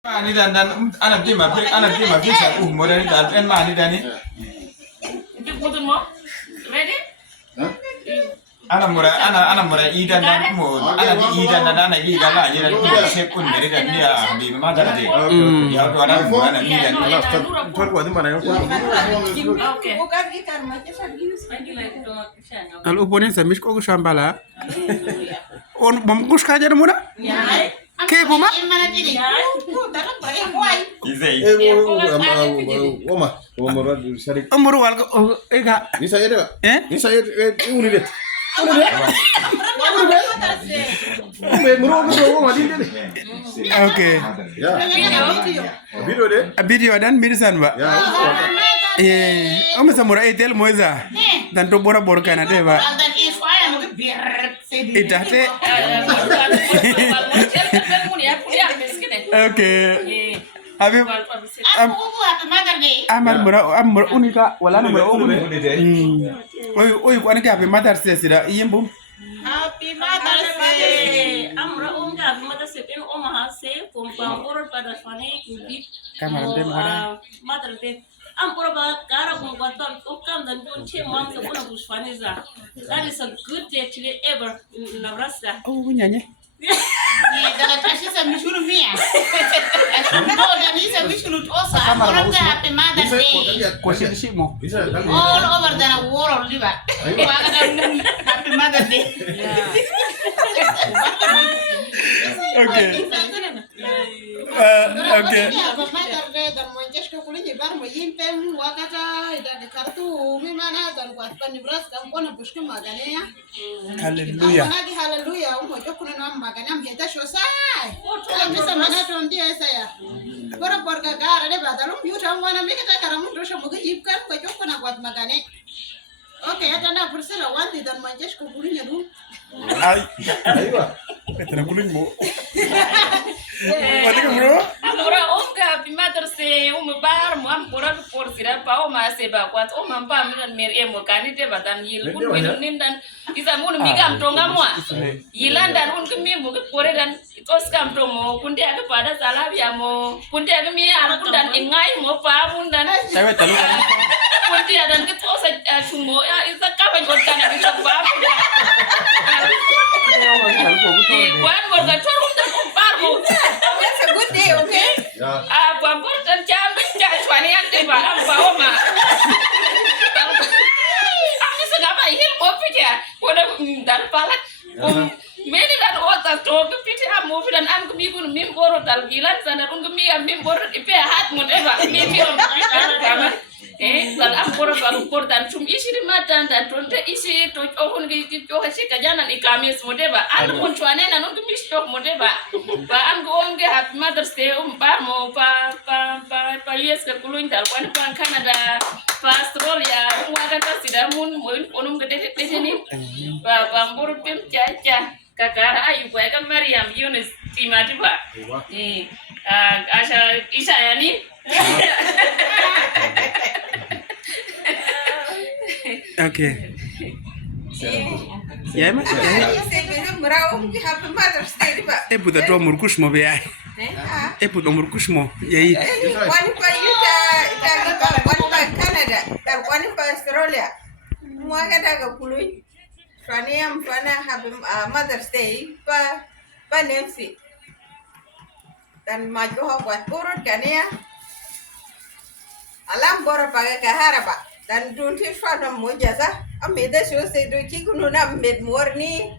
Mani dan anak di mabrik sa modern dan en mani dani. Itu butuh mau? Ready? Anak mura idan dan mo anak di idan dan anak di dan aja dan dia sekun dari dan dia di mana tadi. Ya tu anak mura dan idan. Tuan kuat di mana? Oke. Al upone sa mish ko shambala. On bom kush ka jar muna? Ke boma? Izai. Oma sari Amuru wal ega. ni saya ada Eh? ni saya uri det Oma di deh Okay. ya video deh A video dan mirisan ba. ya O mi samura etel moiza. Dan to bora bor kana te ba. Ita te. Okay. Habib amar unika wala na mura ogune. Oy ko anake happy mother's day sida yimbu. Happy Mother's Day. Amra unga happy Mother's Day. Pero mahase kung pangurot pada fane kubi. Kamera dem hada. Mother's Day. Ampura ba kara kung kwaton ukam dan don che mam sa kuna bushfaniza. That is a good day today ever in Nebraska. Oh nyanye. Daga tashi sa mishuru mia. No, dan isa mishuru tosa. Orang ka happy Mother's Day. Ko shi mo. bisa kan All over the world, liba. Waka dan happy Mother's Day. Okay. Okay. Mother's Day dan monjes ko kulin bar mo yimpem wakata dan kartu mi mana dan kwat panibras kam kona bushke magane ya. Hallelujah. Nagi hallelujah mo jokuna na magane am heta shosai. Kami sa mana ton dia saya. Bora borga gara de badalum yuta ngwana mi kita karamu dosha mo yipkan ko jokuna kwat magane. Okay, hata na fursala wandi dan monjes ko kulin ya du. Ay. ayo Petra kulin mo. Mati ka bro? Amura unga happy Mother's Day. Bar mo ampura por sira pa o ma se ba kwat o mamba mi mer emo kanite batan yil kun mi dan isa mun mi gam tonga mo. Yilan dan un mi mo ke pore dan tos kam to mo kun dia ke pada salabia mo. Kun dia ke mi ar kun dan ingai mo pa mun dan. Sabe talu. Kun dia dan ke tos sumo ya isa ka ba jod kana ke pa. Wan mo ka torun dan bar mo. That's a good day, okay? ya Bambur dan jam swani ante ba am ba o ma. Ami segapa hil mo pikir. Wala dan palak. Meni dan otak to piti am mo dan am mi bun mim boro dal gilan sanar un mi am mim boro ipe hat mo eba mi on kama. Dal am boro dan tum isi matan dan tonte isi to ohun gi to hasi kajana ni kamis mo deba an kun chwane na non mi stok mo deba ba am go onge happy Mother's Day ba mo pa yes ka kulun dal kwan pan Canada pa Australia waga ta sidamun mo onum gede ni ba bambur pim chacha kakara ayu ba ka Mariam Yunus timati ba asha isa yani Okay. Ya mas. Happy Mother's Day, liba. Puta to murkush mo be ay. Puta murkush mo. Yayi. One for one for Canada, that one for Australia. Mwagada ga kului. Fani am fana happy Mother's Day pa Nancy. Dan maju ho buat urut kan ya. Alam bora paga kaharaba. Dan dunti fana mo jaza. Ameda sho se do kikunu na med morni.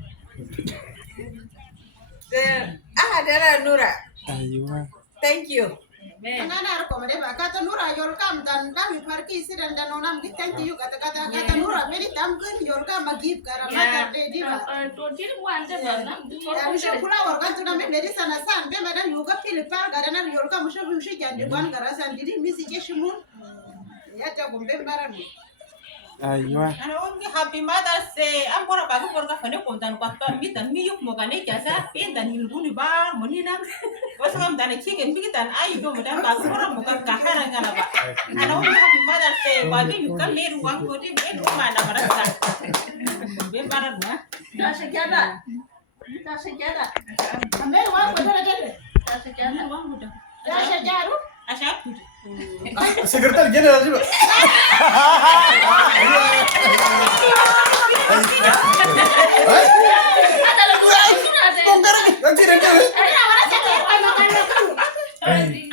Dala Nura. Aywa. Thank you. Nana ko mede ba kata nura yor kam dan dami parki sidan dan onam ki thank you kata nura meri tam kan yor kam magib kara mata de diba to dir wanda ba na dan sho kula war kan tuna mede sana san be madan yoga pili par gara na yor kam sho sho jande ban gara san didi misi ke shimun ya ta gombe maran Aywa. Ana ongi happy Mother's Day. Am kora bagu kora fane kontan kwatpa mitan miyuk mo kane jasa dan hilbuni bar monina. Wasam dan chicken bigitan ayu do madan bagu kora mo kan kahara ngana ba. Ana ongi happy Mother's Day. Wagi yukan leru wang kodi ben uma na barasa. Be baran wa. ta se jada ame wa ko dara jade ta se jada wang muda Dasha jaru. Asha. Secretary General juga. Ada lagu lain ada. Nanti. Ada orang cakap makan.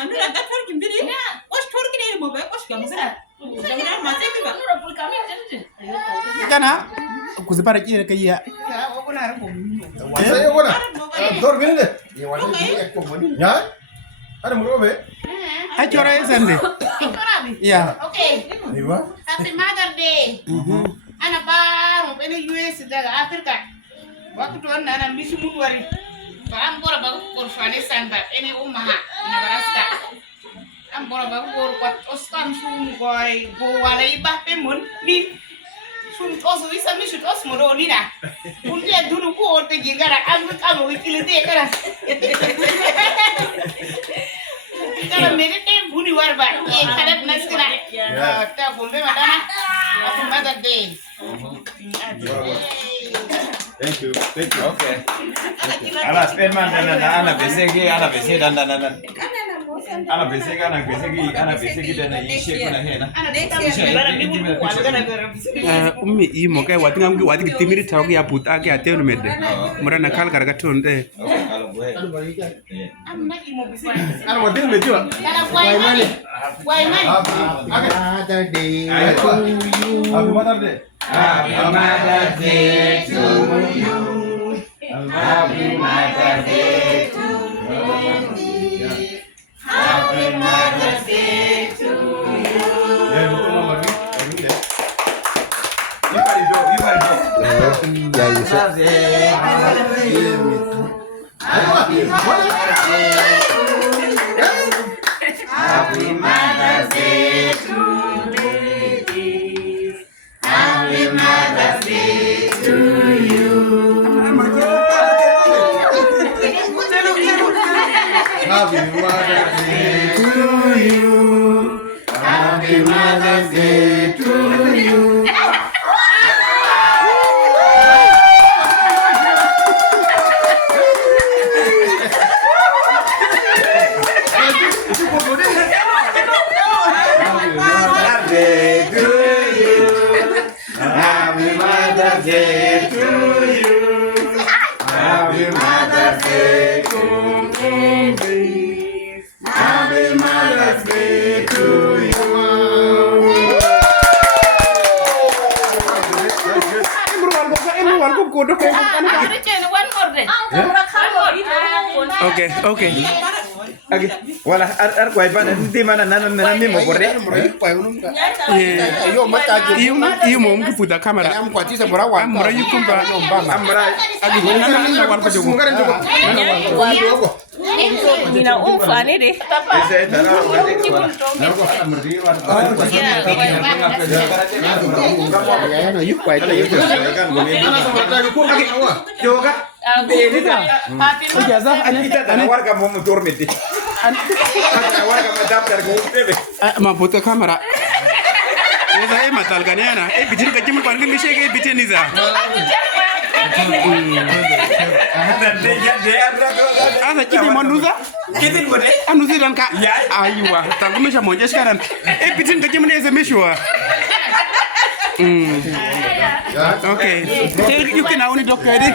Anu ada tor kimbiri. Kos tor kini mau baik kos kamu sana. Jangan mati juga. Nurul kami jadi. Kana kuzipara kile kaya. Ya, aku nak aku. Saya mana? Dor gini deh. Ya? Ada mulu be? Achora esande. Ya. Okay. Iwa. Happy Mother Day. Ana baru ini US daga Afrika. Waktu itu ana misi munwari. Ba am bora ba ko fane sanda ini ummaha Nebraska. Am bora ba ko ostam sum goy go wala iba pe mun ni sum oso isa mi shut os moro ni na. Unde duru ko orte gingara am wikile de kara. Kalau mereka buni warba, karet naskira. Ta gombe madana. Happy Mother Day. Thank you. Okay. Alas Edman dan ana besegi dan ana besegi dan ishe kuna hena. Ummi imo kai wati timiri tawgi ya puta ke atenu medde. Murana kal karga tonde. Okay, kalau gue. Ana mau deal juga. Waiman. Mother Day to you. Happy Mother Day. Happy Mother's Day to you. Happy Mother's Day to you. Happy Mother's Day to you. Ya, betul lagi. Lagi deh. Ya, bisa. Happy Mother's Day to ladies. Happy Mother's Day to you. Happy Mother's Day to you. Happy Mother's Day to you. Happy Mother's Day to you. Happy Mother's Day to you. Happy Mother's Day to you. One more day. Okay. Lagi, wala ar kuai pa nanti mana nanan nanti mau borde. Iyo mo mkiputa kamera. Amura yukumba. Amra, Nana warpa jogo. Nina umfani deh. saya cara berarti wala. Juga. Kita warga mau motor meti. Warga madaptar ke UPB. Maputa kamera. Eza matal ganyana. Bitin ka jimu kwangi mishege bitin iza. Asa kiti manuza? Kiti bode. Anuzi dan ka. Aywa. Tangu misha monje sekarang. Bitin ka jimu neze mishwa. Okay. You can only talk ready.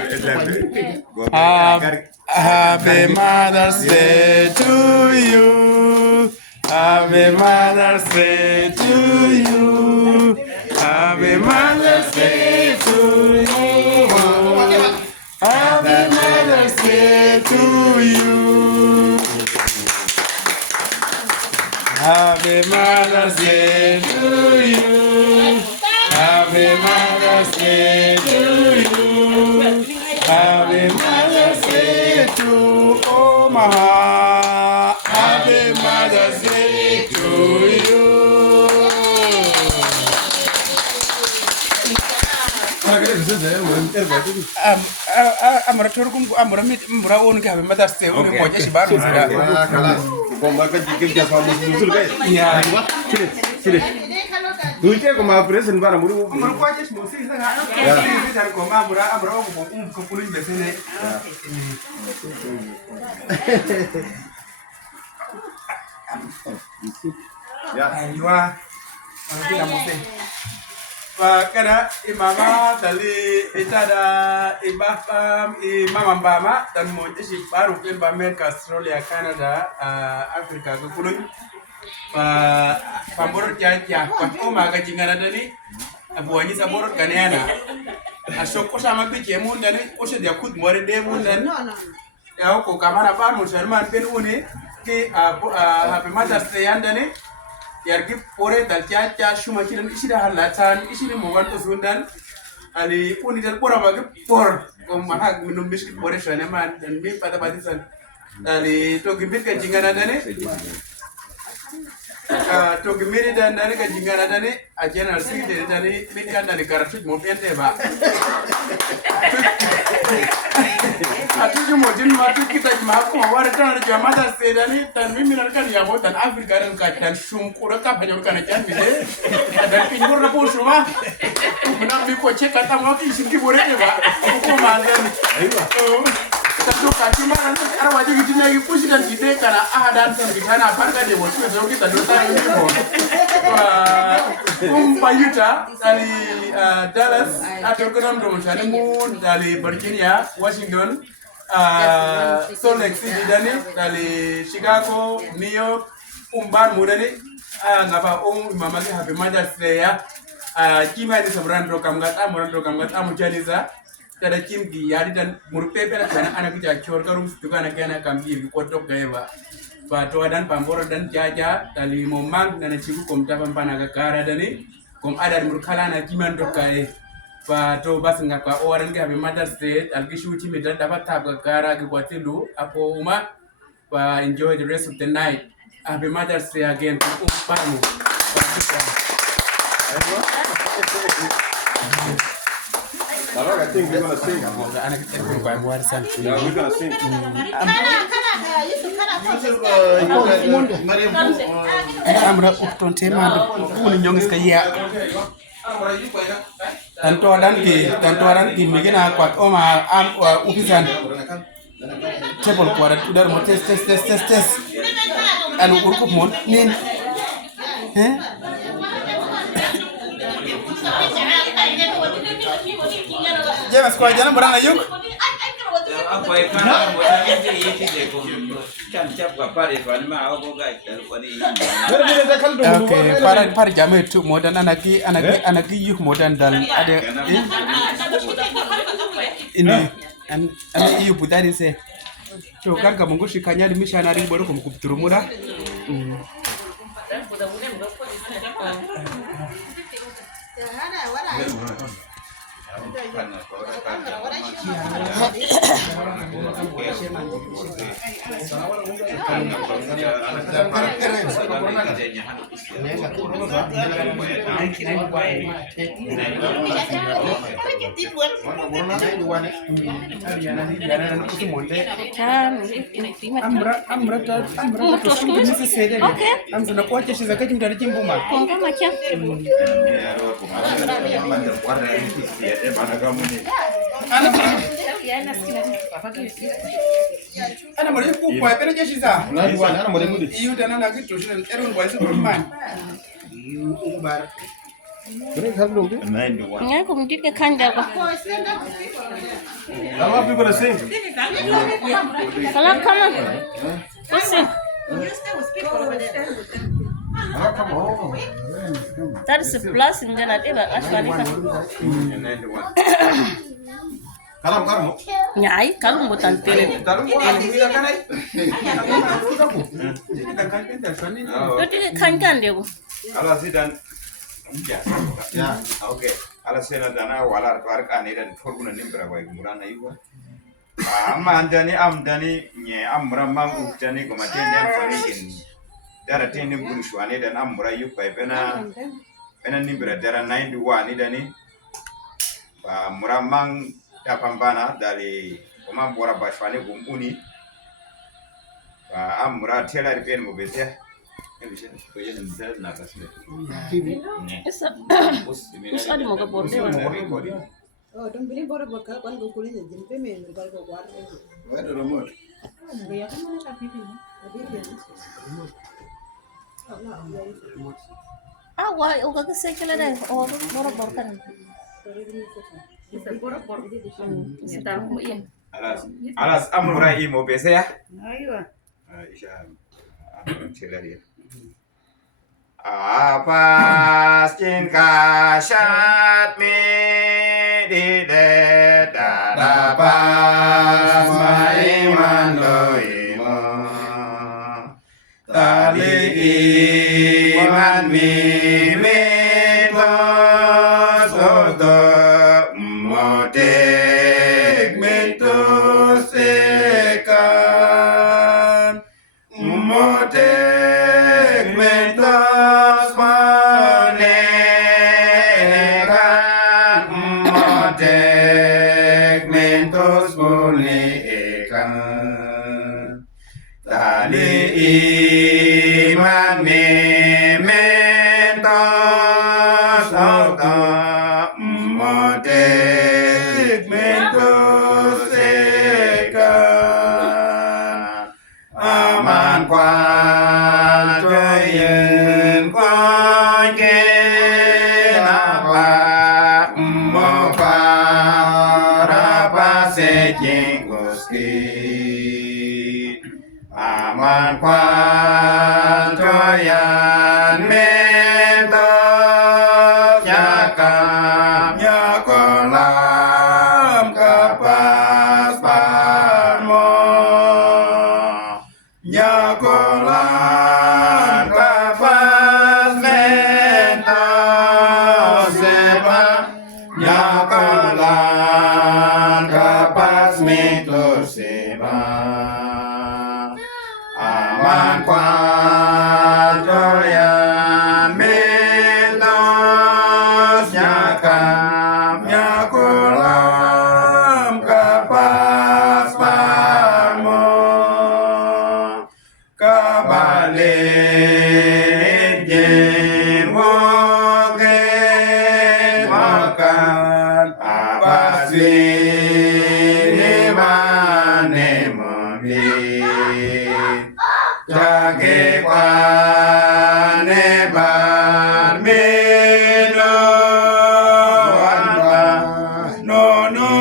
Happy Mother's Day to you. Happy Mother's Day to you. Happy Mother's Day to you. Happy Mother's Day to you. Happy Mother's Day to you. Happy Mother's Day to you. Happy Mother's Day to Omaha. Happy Mother's Day to you. Amra turkum amra mit amra on ke Happy Mother's Day on mo jeshi baru sudah. Komba kan jikir jasa musul guys. Ya. Sini. Duitnya kau mau present barang mulu. Amra ko jeshi mo sih sangat. Ya. Dan ko amra ko pulin besene. Ya. Aywa. Kita mose. Kana imama dali itada ibaham imama mbama dan mo isi baru ken ba America, Australia, Canada, Africa ko kulun. Pamborot jaja ko maga jingana dani abuanyi saborot kanena. Asoko sama piche mun dani o se dia kut more de mun dan. Ya ko kamera bar mo Salman pen uni ki happy Mother's Day andani. Yargi pore dal caca shuma kiran isida halatan isida moganto sundan ali uni dal pora bagi por ko mahag minum biskit pore shane man dan mi pada batisan ali to gimbit kan jingana dane to gimbit dan dane kan jingana dane ajana sigite dane min kan dane karatut mo pente ba atu mo jin ma tu kita ma ko war tan jamada sedani tan miminar kan ya mo tan Afrika ran ka tan shum kura ka banyor kan tan mi de dan pin bor na po shuma mina mi ko che kata mo ki shin ki bore ne ba ko ma dan aiwa to ka ti ma ran ara waje ki na ki pushi dan ki de kana dan tan ki kana farka de mo tu zo ki ta do ta ni mo bayuta dari Dallas atau kenam dong sana mun dari Virginia, Washington, Salt Lake City dari Chicago, New York, umbar mudani ngapa mama ke happy Mother's Day ya. Kima ni seberang program gata mujaniza tada kim di yari dan murpepe na anak kita chor karum juga anak kambi kotok gaya Bato dan pamboro dan jaja dari momang dan ciku kom tapam panaga kara dani kom ada murkala na kiman dokai bato bas ngapa orang ke happy Mother's Day algishu chimi dan dapat tab kara ke kwatilu apo uma ba enjoy the rest of the night. Happy Mother's Day again umpamu. Now I think we're gonna sing. Anak kita bukan warisan. Yeah, we're gonna sing. Amra ukton tema uni nyongis kaya. Tanto ki migena kwat oma upisan. Tepol kwarat udar mo test. Anu urkup mon nin. James kwa jana barang ayuk. Apa ikan buat ini je kan cap kapar itu ma aku guys telepon ini. Okay, para jamu itu modern anaki yuk modern dal ada ini an iyu putari se. To kan ka mungu shikanya di missionary bodo ko kuturumura. Ana mori ku kwa pere je shiza. Ana mori mudi. Iyo dana na gitu shi erun boy su man. Iyo umbar. Bere khal loge. Ngai kum dik khanda ba. How are people sing? Salam come on. Listen. Come on. That is a plus in the Nadiba Ashwani. Kalam. Nyai, kalau bukan tele. Itu kan dia. Ala sidan ya oke ala sena dana wala barka ne dan forguna ne bra bai murana yiwa amma andani amdani nye amra mam utani ko matenya farikin dara tene buru shwane dan amra yupai bena ni bra dara 91 ni dani muramang tapambana dari koma bora bashwane gumbuni amra tela ripen mo bete Terus ada mau ke borde Oh, don't beli borde kan gue kulinya jadi pemen kalau gue keluar. Ada remote. Ya kan mana tapi ini. Why? Uga kasi kila deh. Oh, boro-boro kan. Iya. Alas amura imo pese ya. Aywa. Isha. Chelari. Apa cinka syat mi di de da pas mai mandoimo tali iman mi to soto motek mento sekan motek mentos monekan motek mentos monekan tali iman mi mentos soto motek mentos sekan aman kwan choyen kwan ken apa mo para pase jenggoski aman kwan choyan mentos nyakam nyakolam kapas parmo nyakolan kapas mentos seba nyakolan kapas mentos seba aman kwan choyan mentos nyakam nyakolam kapas parmo kabalik jen wogen makan apa sini mane mobi jage kwane bar mino wanba nono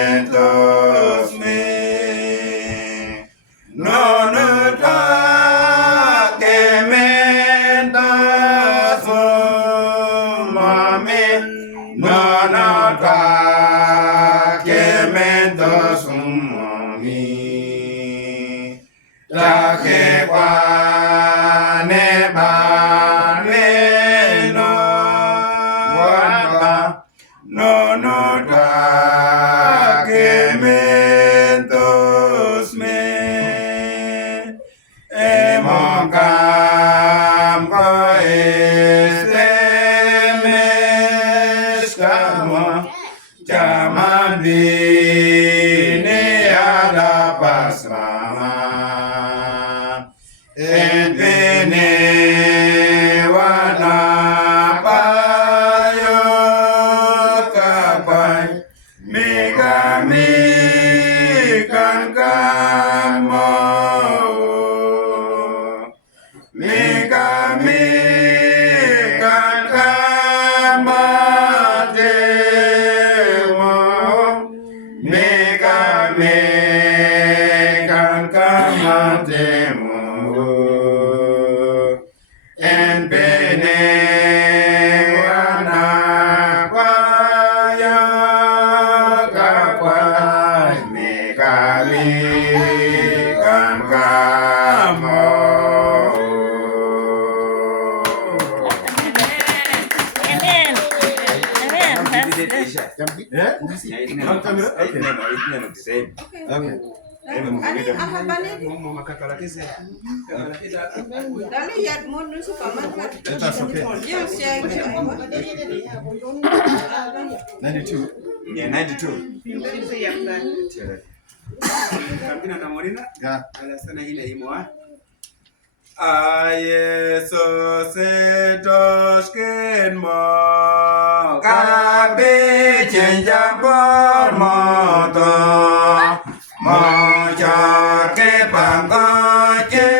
kementos me nono kementos mame nono kementos mami jage kwane bar mino wanba nono kementos me emongkam ko estemes kamo jaman bini ada pasrama entene wana payo kapai megami kan kamo megami kan kamademo megami kan kamademo en bene wana kwaya kakwai megami kan kamo Dali yat mo no sa pamanhat. That's okay. Yes, yeah. 92. Yeah, 92. Kampina na morina Yeah. ala sana ile imoa ayeso setosken mo Kabe chenjambor moto Mochor ke pangkoche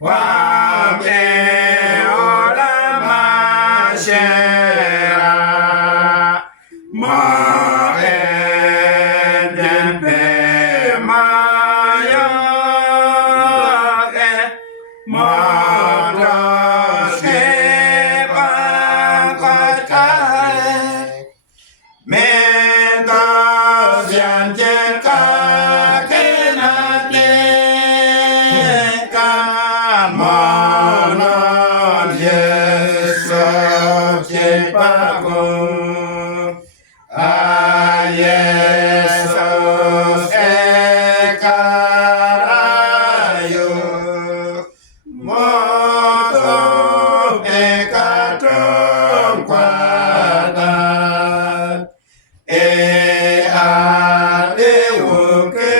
Wame ola mashera ma endembe mayo ma doske bangkatae mentos yang jengka kenate kamanon yesus jepakun yesus ekarayu moto ekatung kwadan adewuke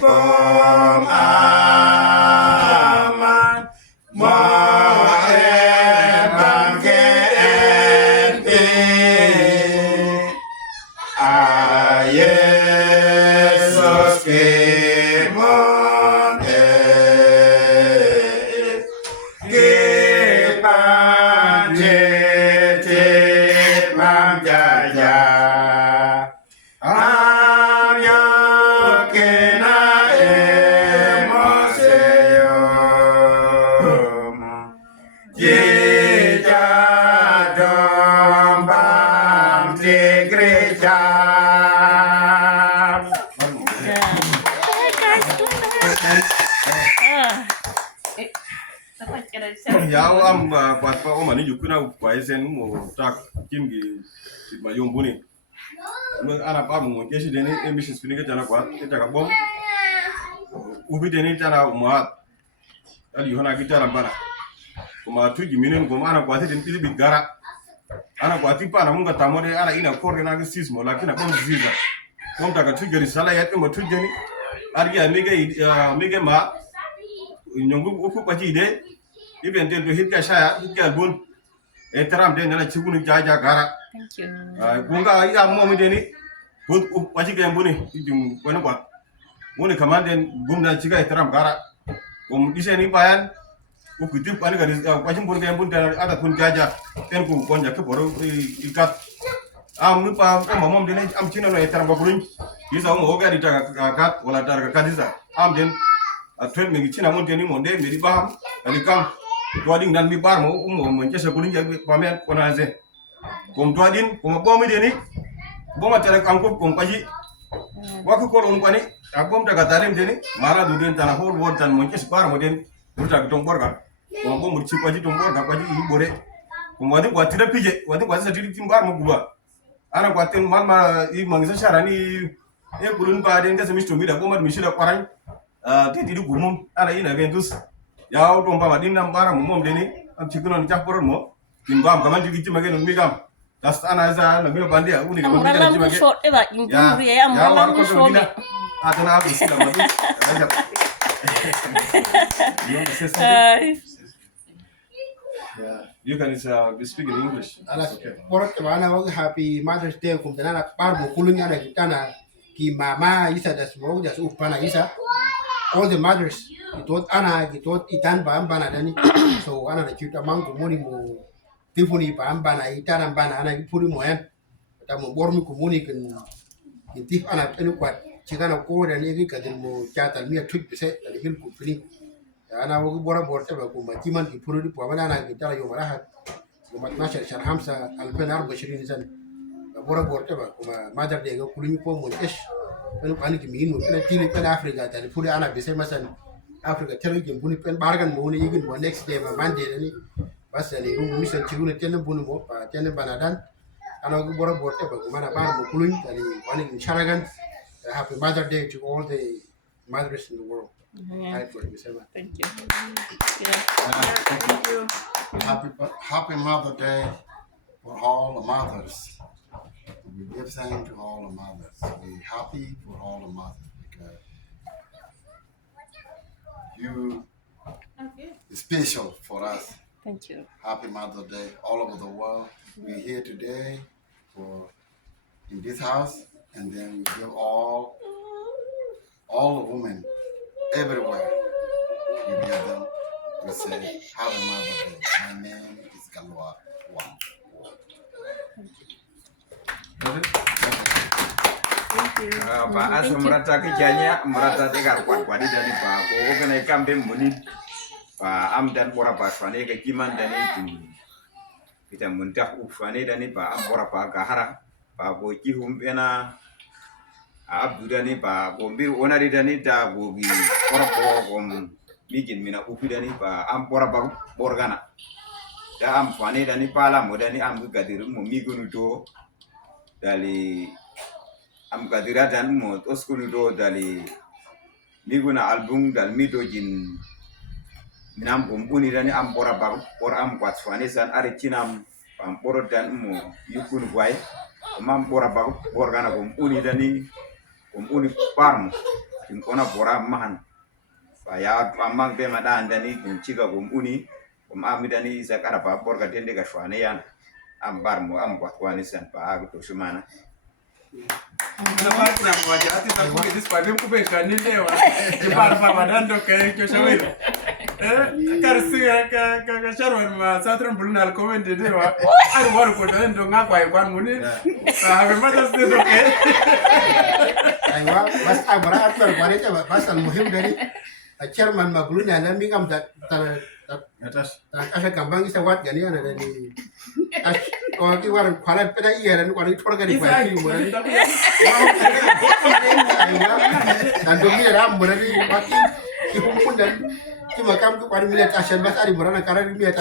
pom aman mo bangke enpi Yesus kimon kipanjit mam jaya amyo kena emoseo jija dombang di gereja Yaw am buat pa oma ni jukuna kwa esen mo tak kingi ma yombuni. Ana pa mo keshi deni emission spinning jana kwa kita ka bom. Ubi deni jana mo ali hona gitara bana. Kuma tuji minen ko ana kwa tin tibi gara. Ana kwa tipa na munga tamore ana ina korre na gisismo lakini kwa mziza. Kom taka tuji risala yake mo tuji ni. Argi amige ma nyongu ufu kwa jide. Even then to hit shaya hit bun eteram den na chigunu jaja gara Thank you. bunga ya mo deni bu waji gen buni jum wona kwa woni kamanden bumda chiga eteram gara diseni bayan ku kutip ani ga waji bun gen bun ta ada kun jaja ten ku konja ke boro ikat am pa ko mom deni am chino no eteram ba bulun isa mo ga dita kat wala tar ga kadisa am den a tren mi china mon deni mo de mi di bam ani kam Tuading dan mi bar mo mencesa kuning jadi pamer konaze. Kom tuadin kom bomi deni. Boma tere kangkop kom kaji. Waku kolon kwani akom daga tarim deni mara duden tanah hol won tan mences bar mo den burta gitong borga. Kom bom murci kaji tong borga kaji i bore. Kom wadi watira pije wadi wadi satiri tim bar mo gua. Ana kwaten malma i mangisa sharani e kulun ba den kasa misto mi da boma misila kwarang. Titi du gumum ana ina gentus. Yaw dom bama din nam bara mom deni am chikunon chapor mo timbam kaman digi magen mi gam das ana za na mi bandi uni Am kaman ralam digi bu magen short eba inguri ya am ralam bu short. atana abi sila madu you want to say something you can be speaking English Ala porok wana wag happy Mother's Day kum tanana par mo kulunya na kitana ki mama isa das mo das upana isa all the mothers itot ana itot itan ba ambana dani so ana da kita mango moni mo tifuni ba ambana itana ambana ana ipuri mo yan ta mo bormi ko moni kan itif ana penu kwat chigana ko da ni ka din mo chatal mi tup se da hil ku fini ana wo bora borta ba ko ma timan ki puru di po mana ana kita yo marahat ko mat nashar shar hamsa 2024 sana bora borta ba ko ma madar de ga kulumi ko mo ish pen pani ki minu pen tili pen africa ta puri ana bise masan africa telu jim buni pen bargan mo ni yigin mo next day ma mande ni basali rum mission ci wona ten bunu mo pa ten banadan ana go bora borte ba ko mana bar mo kulun tali pani in sharagan happy mother day to all the mothers in the world I for you say Thank you. Thank you. Happy Mother Day for all the mothers. We give thanks to all the mothers. We're happy for all the mothers because you is special for us. Thank you. Happy Mother Day all over the world. We're here today for in this house, and then we give all the women everywhere. We give them we say Happy Mother's Day. My name is Galwa Wang. Ba asa merata kijanya merata tegar kwadi dari ba ko ogana kambe muni ba am dan bora ba fane ke kiman dan itu kita muntah ufane dan ba am bora ba gahara ba ko ki humpena abdu dan ba ko bir onari dan da gogi ora ko gom bikin mina ufi dan ba am bora ba borgana da am fane dan pala mo dan am gadir mo migunu do dali am kadira dan mo oskulu do dali miguna album dal mido jin minam bumbuni dani am bora bang or am kwat fani san ari cinam am boro dan mo yukun gwai am bora bang bor gana bumbuni dani bumbuni parm tin kona bora mahan ya amang be madan dani kun ciga bumbuni am dani zakara ba bor ga dende ga fani yan am barmo am kwat wani san pa agu to sumana Nafasi ya kuwajati takuge disipade mkubesha nilewa Jiparpa madando kaya kyoshawiri Karisiga kasharwan ma satran buluna alkomen dedewa Ari waru kota ndo ngakwa ikwan muni Happy Mother's Day doke Aywa, bas abra atbar kwarita bas al muhim dari chairman maguluna na mingam asa kambang isa wat gani ana dari ko ki war kwalat peda iya dan kwari torga di kwari mo dari dan domi ram mo dari waki ki humpun dan ki makam ku kwari milet asan bas ari morana karar milet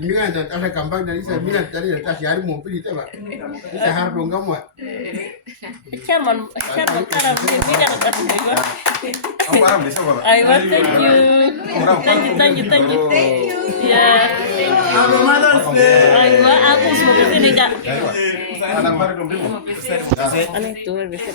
mingan dan asa kambang dari isa milet dari tas yari mo pili teba isa har dongam wa chairman karam ni dan katnya Apa bisa kok? Aywa, thank you. Yeah, thank you. Happy Mother's Day Aywa, aku semoga sini kak. Anak baru belum. Aneh tuh bisa.